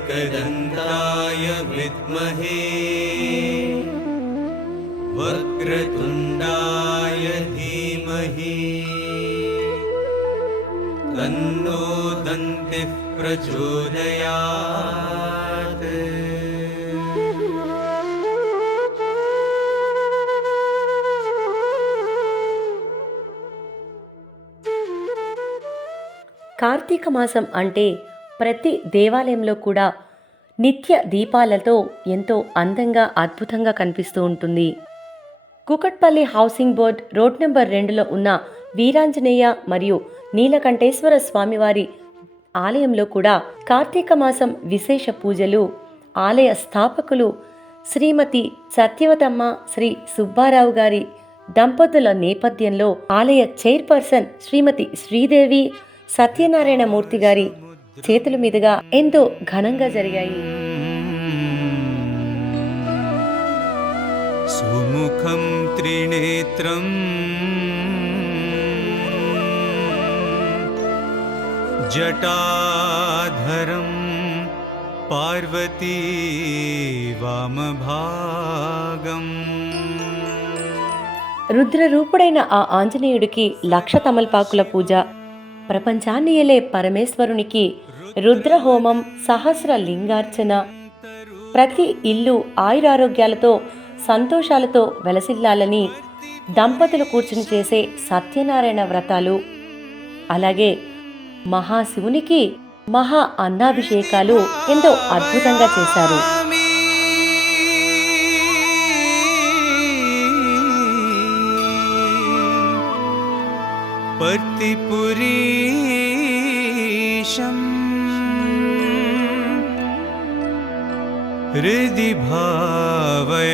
एकदन्ताय विद्महे वक्रतुण्डाय धीमहि तन्नो दन्तिः प्रचोदयात्। కార్తీక మాసం అంటే ప్రతి దేవాలయంలో కూడా నిత్య దీపాలతో ఎంతో అందంగా అద్భుతంగా కనిపిస్తూ ఉంటుంది. Kukatpally housing board road number 2లో ఉన్న వీరాంజనేయ మరియు నీలకంఠేశ్వర స్వామివారి ఆలయంలో కూడా కార్తీక మాసం విశేష పూజలు ఆలయ స్థాపకులు శ్రీమతి సత్యవతమ్మ శ్రీ సుబ్బారావు గారి దంపతుల నేపథ్యంలో ఆలయ చైర్పర్సన్ శ్రీమతి శ్రీదేవి సత్యనారాయణ మూర్తి గారి చేతుల మీదుగా ఎంతో ఘనంగా జరిగాయి. సుముఖం త్రినేత్రం జటాధరం పార్వతీ వామభాగం. రుద్రరూపుడైన ఆ ఆంజనేయుడికి 1,00,000 తమలపాకుల పూజ, ప్రపంచాన్ని ఏలే పరమేశ్వరునికి రుద్రహోమం, సహస్ర లింగార్చన, ప్రతి ఇల్లు ఆయురారోగ్యాలతో సంతోషాలతో వెలసిల్లాలని దంపతులు కూర్చుని చేసే సత్యనారాయణ వ్రతాలు, అలాగే మహాశివునికి మహా అన్నాభిషేకాలు ఎంతో అద్భుతంగా చేశారు. పర్తిపురీశం హృది భావయామి.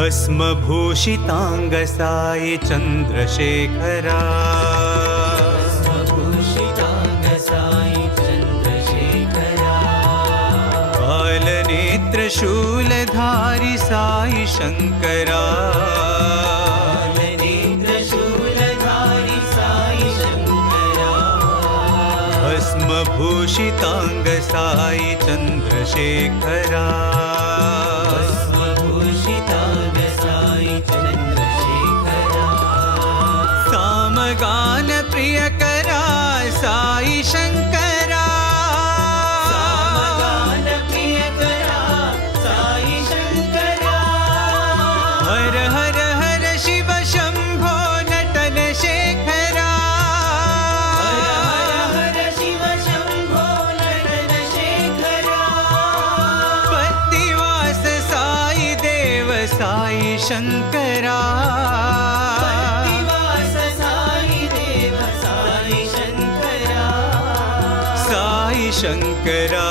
भस्मभूषितांग साई चंद्रशेखरा, भस्मभूषितांग साई चंद्रशेखरा, कालनेत्र शूलधारी साई शंकरा, कालनेत्र शूलधारी साई शंकरा, भस्मभूषितांग साई चंद्रशेखरा, सामगान प्रियकरा साई शंकरा, सामगान प्रियकरा साई शंकरा, हर हर हर शिव शंभो नटन शेखरा, हर हर हर शिव शंभो नटन शेखरा, पतिवास साई देव साई शंकरा, शंकरा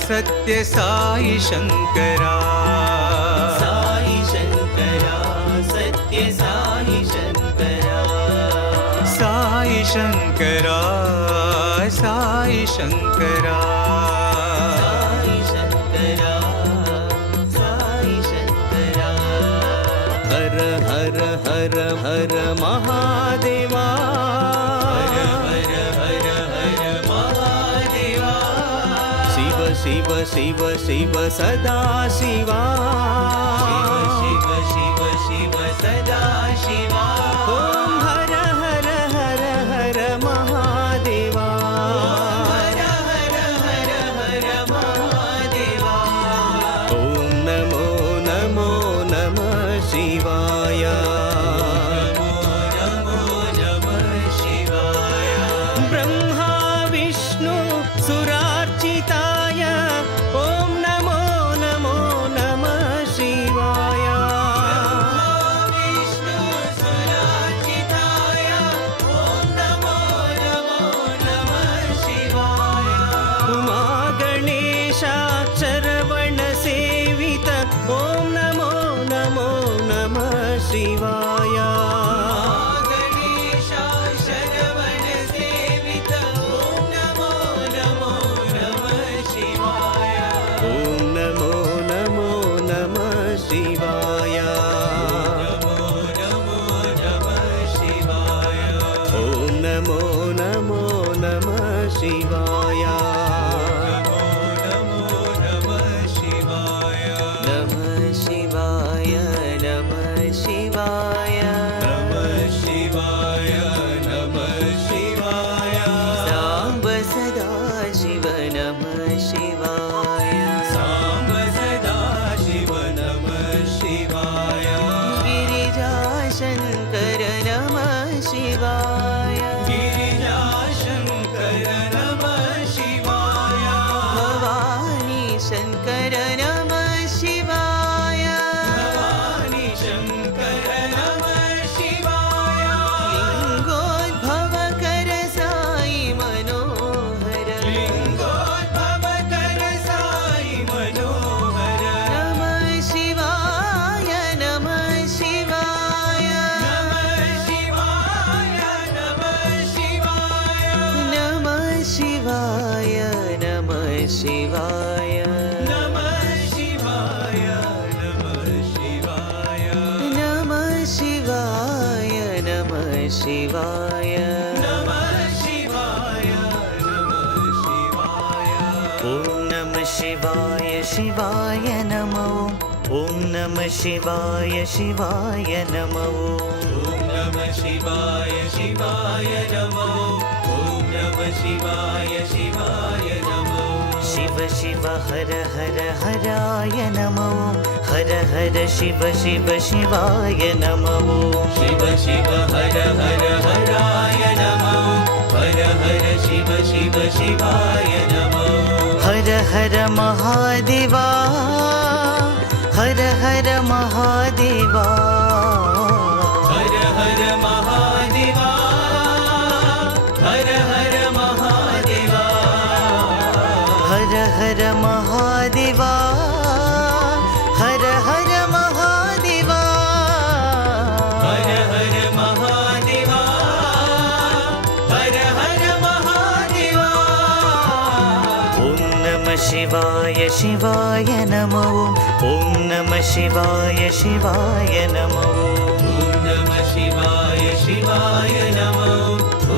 सत्य साई शंकरा, साई शंकरा सत्य साई शंकरा, साई शंकरा साई शंकरा, साई शंकरा साई शंकरा, हर हर हर हर महादेवा, शिव शिव शिव सदा शिवा, शिव शिव शिव सदा शिवा, ओम हर हर हर हर महादेवा, हर हर हर हर महादेवा, ओम नमो नमो नमः शिवाय, नमो नमः शिवाय, ब्रह्मा विष्णु सुरार्चिता, ओम नमो नमो नमः शिवाय, विष्णु सुरार्चिताय, ओम नमो नमो नमः शिवाय, उमा गणेशाक्षर शिवाय नमो नमः शिवाय नमः शिवाय नमः शिवाय नमः शिवाय नमः शिवाय साम्ब सदा शिव नमः शिवाय साम्ब सदा शिव नमः शिवाय गिरिजाशङ्कर नमः शिवाय गिरिजाशङ्कर नमः शिवाय भवानी शङ्कर नमः शिवाय भवानी शङ्कर नमः शिवाय लिङ्गोद्भवकर साई मनोहर लिङ्गोद्भवकर साई मनोहर नमः शिवाय नमः शिवाय नमः शिवाय नमः शिवाय नमः शिवाय नमः शिवाय नमः शिवाय नमः शिवाय नमः शिवाय नमः शिवाय नमः शिवाय नमः शिवाय ॐ नमः शिवाय शिवाय नमो ॐ नमः शिवाय शिवाय नमो ॐ नमः शिवाय शिवाय नमो ॐ नमः शिवाय शिवाय नमो शिव शिव हर हर हराय नमो हर हर शिव शिव शिवाय नमो शिव शिव हर हर हराय नमो हर हर शिव शिव शिवाय नमो हर हर महादेवा हर हर महादेवा हर हर महादेवा हर हर महादेवा हर हर महादेवा हर हर महादेवा हर हर महादेवा हर हर महादेवा ॐ नमः शिवाय शिवाय नमो ॐ नमः शिवाय शिवाय नमो ॐ नमः शिवाय शिवाय नमो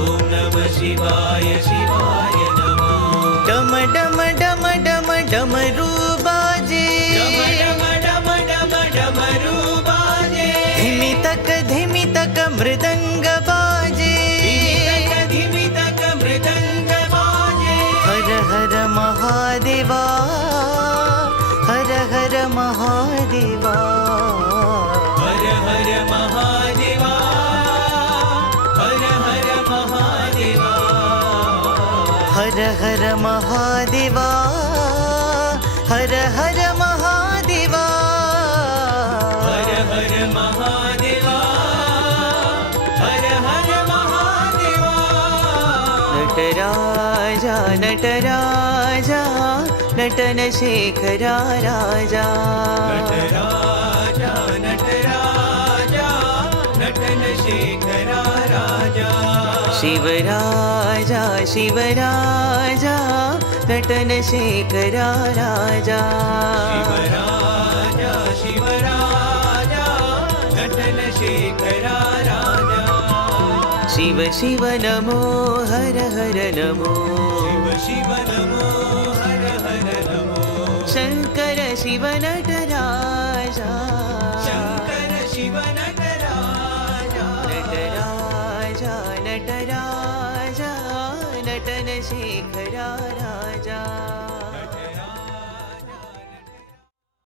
ॐ नमः शिवाय शिवाय नमो डम डम डम डम डमरू बाजे डम डम डम डमरू बाजे धिमि तक मृदंग बाजे धिमि तक मृदंग बाजे हर हर महादेवा हर हर महादेवा हर हर महादेवा हर हर महादेवा हर हर महादेवा हर हर महादेवा हर हर महादेवा हर हर महादेवा नटराजा नटराजा नटन शेखरा राजा नटराजा नटराजा नटन शेखरा राजा शिवराजा शिवराजा नटन शेखरा राजा शिवराजा शिवराजा नटन शेखरा राजा शिव शिव नमो हर हर नमो शिव शिव नमो हर हर नमो शंकर शिव नटराजा शंकर शिव नटराजा नटराजा नटराजा नटन शेखरा राजा